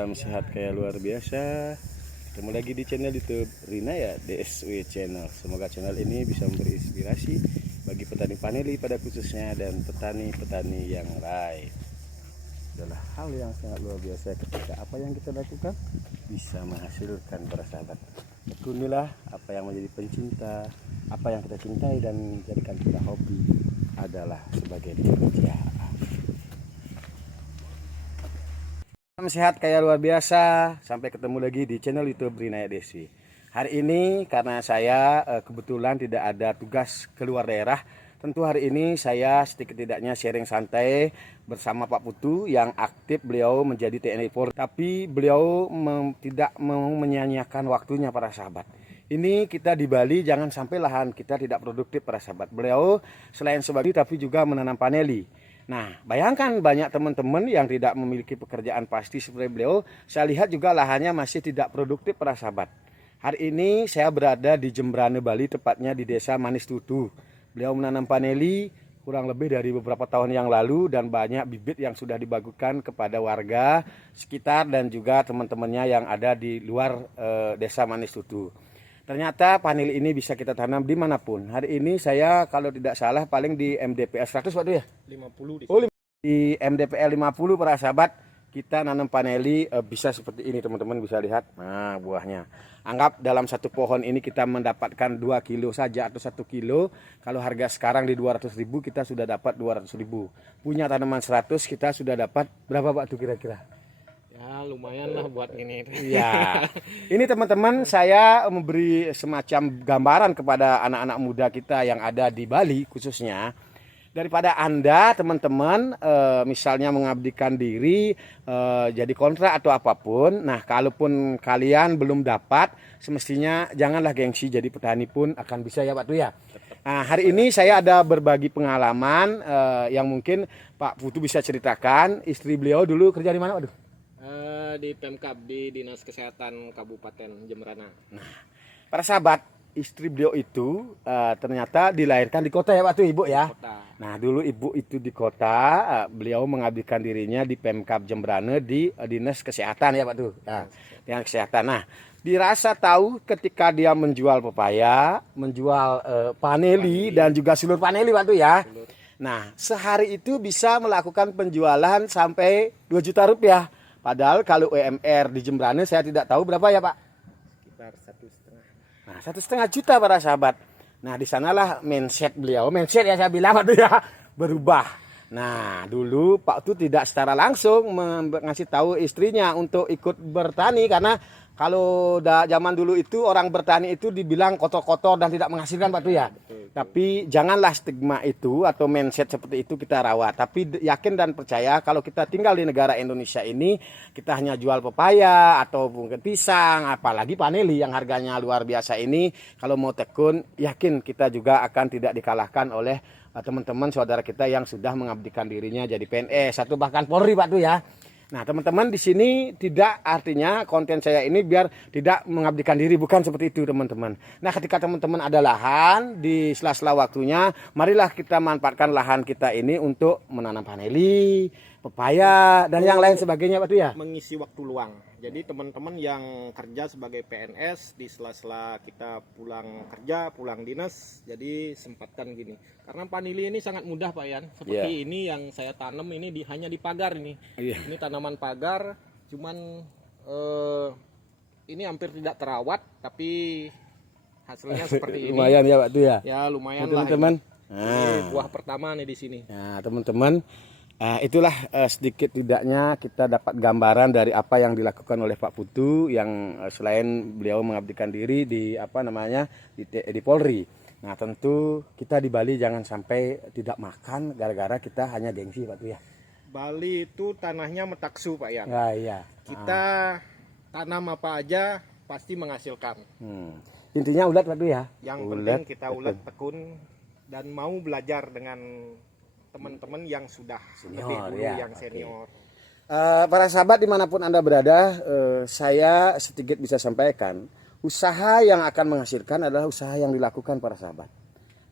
Salam sehat kayak luar biasa. Ketemu lagi di channel YouTube Rinaya DSW Channel. Semoga channel ini bisa memberi inspirasi bagi petani paneli pada khususnya dan petani-petani yang lain. Adalah hal yang sangat luar biasa ketika apa yang kita lakukan bisa menghasilkan para sahabat. Tekunilah apa yang menjadi pencinta, apa yang kita cintai dan jadikan kita hobi adalah sebagai pekerjaan. Salam sehat kayak luar biasa. Sampai ketemu lagi di channel YouTube Rinaya Desi. Hari ini karena saya kebetulan tidak ada tugas keluar daerah, tentu hari ini saya sedikit tidaknya sharing santai bersama Pak Putu yang aktif beliau menjadi TNI Polri. Tapi beliau tidak mau menyanyiakan waktunya para sahabat. Ini kita di Bali, jangan sampai lahan kita tidak produktif para sahabat. Beliau selain sebagai tapi juga menanam paneli. Nah, bayangkan banyak teman-teman yang tidak memiliki pekerjaan pasti seperti beliau. Saya lihat juga lahannya masih tidak produktif para sahabat. Hari ini saya berada di Jembrane, Bali, tepatnya di Desa Manis Tutu. Beliau menanam paneli kurang lebih dari beberapa tahun yang lalu dan banyak bibit yang sudah dibagikan kepada warga sekitar dan juga teman-temannya yang ada di luar Desa Manis Tutu. Ternyata panel ini bisa kita tanam dimanapun. Hari ini saya kalau tidak salah paling di MDPL 100 waktu ya? 50 di MDPL 50 para sahabat kita nanam paneli bisa seperti ini teman-teman bisa lihat. Nah buahnya. Anggap dalam satu pohon ini kita mendapatkan 2 kilo saja atau 1 kilo. Kalau harga sekarang di 200.000 kita sudah dapat 200.000. Punya tanaman 100 kita sudah dapat berapa Pak tuh kira-kira? Ya lumayan lah buat ini. Ya, ini teman-teman saya memberi semacam gambaran kepada anak-anak muda kita yang ada di Bali khususnya. Daripada Anda teman-teman misalnya mengabdikan diri jadi kontrak atau apapun. Nah kalaupun kalian belum dapat semestinya janganlah gengsi jadi petani pun akan bisa ya Pak tuh ya. Nah hari ini saya ada berbagi pengalaman yang mungkin Pak Putu bisa ceritakan. Istri beliau dulu kerja di mana Pak? Di Pemkab, di Dinas Kesehatan Kabupaten Jembrana. Nah, para sahabat, istri beliau itu ternyata dilahirkan di kota ya Pak tuh Ibu ya. Kota. Nah, dulu Ibu itu di kota, beliau mengabdikan dirinya di Pemkab Jembrane di Dinas Kesehatan ya Pak tuh. Nah, Dinas Kesehatan. Nah, dirasa tahu ketika dia menjual pepaya, menjual paneli dan juga sulur paneli Pak tuh ya. Nah, sehari itu bisa melakukan penjualan sampai 2 juta rupiah. Padahal kalau UMR di Jembrane saya tidak tahu berapa ya Pak? Sekitar 1,5. Nah 1,5 juta para sahabat. Nah di sanalah mindset beliau, mindset ya saya bilang itu ya berubah. Nah dulu Pak itu tidak secara langsung ngasih tahu istrinya untuk ikut bertani karena kalau zaman dulu itu orang bertani itu dibilang kotor-kotor dan tidak menghasilkan Pak tuh ya. Tapi janganlah stigma itu atau mindset seperti itu kita rawat. Tapi yakin dan percaya kalau kita tinggal di negara Indonesia ini kita hanya jual pepaya atau mungkin pisang, apalagi paneli yang harganya luar biasa ini. Kalau mau tekun, yakin kita juga akan tidak dikalahkan oleh teman-teman saudara kita yang sudah mengabdikan dirinya jadi PNS atau bahkan Polri Pak tuh ya. Nah teman-teman di sini tidak artinya konten saya ini biar tidak mengabdikan diri, bukan seperti itu teman-teman. Nah ketika teman-teman ada lahan di sela-sela waktunya, marilah kita manfaatkan lahan kita ini untuk menanam paneli, pepaya dan yang lain sebagainya Pak tuh ya. Mengisi waktu luang. Jadi teman-teman yang kerja sebagai PNS di sela-sela kita pulang kerja, pulang dinas, jadi sempatkan gini. Karena paneli ini sangat mudah Pak Yan. Seperti ini yang saya tanam ini hanya di pagar ini. Ini tanaman pagar, cuman ini hampir tidak terawat, tapi hasilnya seperti ini. Lumayan ya Pak tuh ya. Ya lumayan lah teman-teman. Ini buah pertama nih di sini. Nah teman-teman. Itulah sedikit tidaknya kita dapat gambaran dari apa yang dilakukan oleh Pak Putu yang selain beliau mengabdikan diri di di Polri. Nah tentu kita di Bali jangan sampai tidak makan gara-gara kita hanya gengsi Pak tuh ya. Bali itu tanahnya metaksu Pak Yan. Ya, iya. Kita tanam apa aja pasti menghasilkan. Intinya ulat Pak tuh ya. Yang penting kita ulat tekun dan mau belajar dengan teman-teman yang sudah lebih dulu yang senior. Para sahabat dimanapun Anda berada, saya sedikit bisa sampaikan usaha yang akan menghasilkan adalah usaha yang dilakukan para sahabat.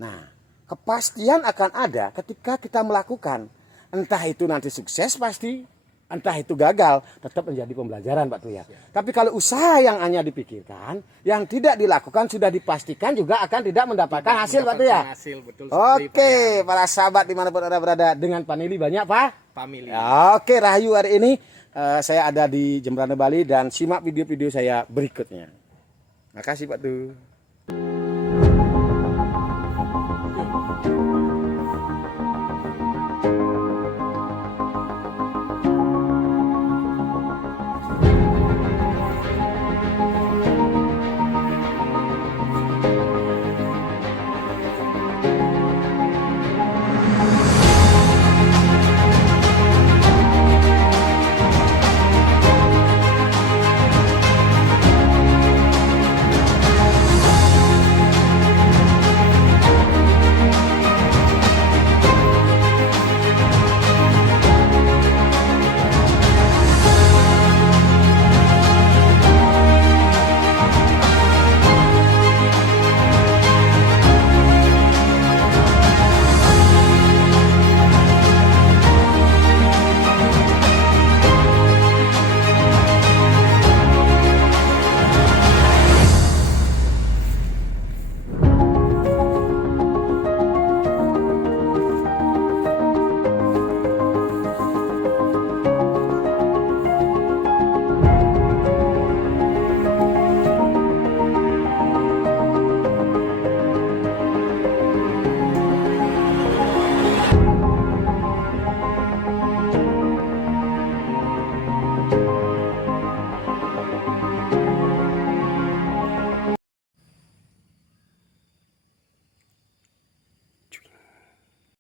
Nah kepastian akan ada ketika kita melakukan, entah itu nanti sukses pasti entah itu gagal, tetap menjadi pembelajaran Pak Tu ya. Tapi kalau usaha yang hanya dipikirkan, yang tidak dilakukan sudah dipastikan juga akan tidak mendapatkan hasil Pak Tu ya. Hasil, betul sekali, Pak Oke, Yan. para sahabat dimanapun Anda berada, dengan Pak Nili banyak Pak. Family. Oke, Rahayu hari ini saya ada di Jembrana Bali dan simak video-video saya berikutnya. Makasih Pak Tu.